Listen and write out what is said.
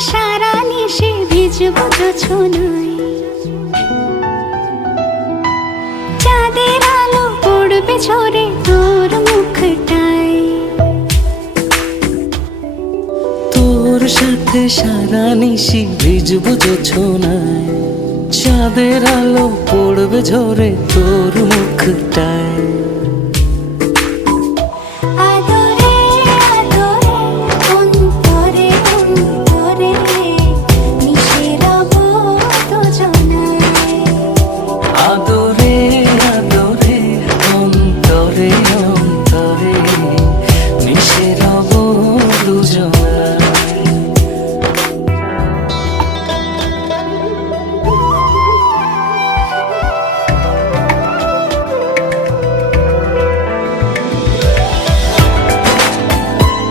সারা নিশে ভিজবো জোছনায়। চাঁদের আলো পড়বে ঝরে তোর মুখটায়। তোর সাথে সারা নিশি ভিজবো জোছনায়। চাঁদের আলো পড়বে ঝরে তোর মুখটায়।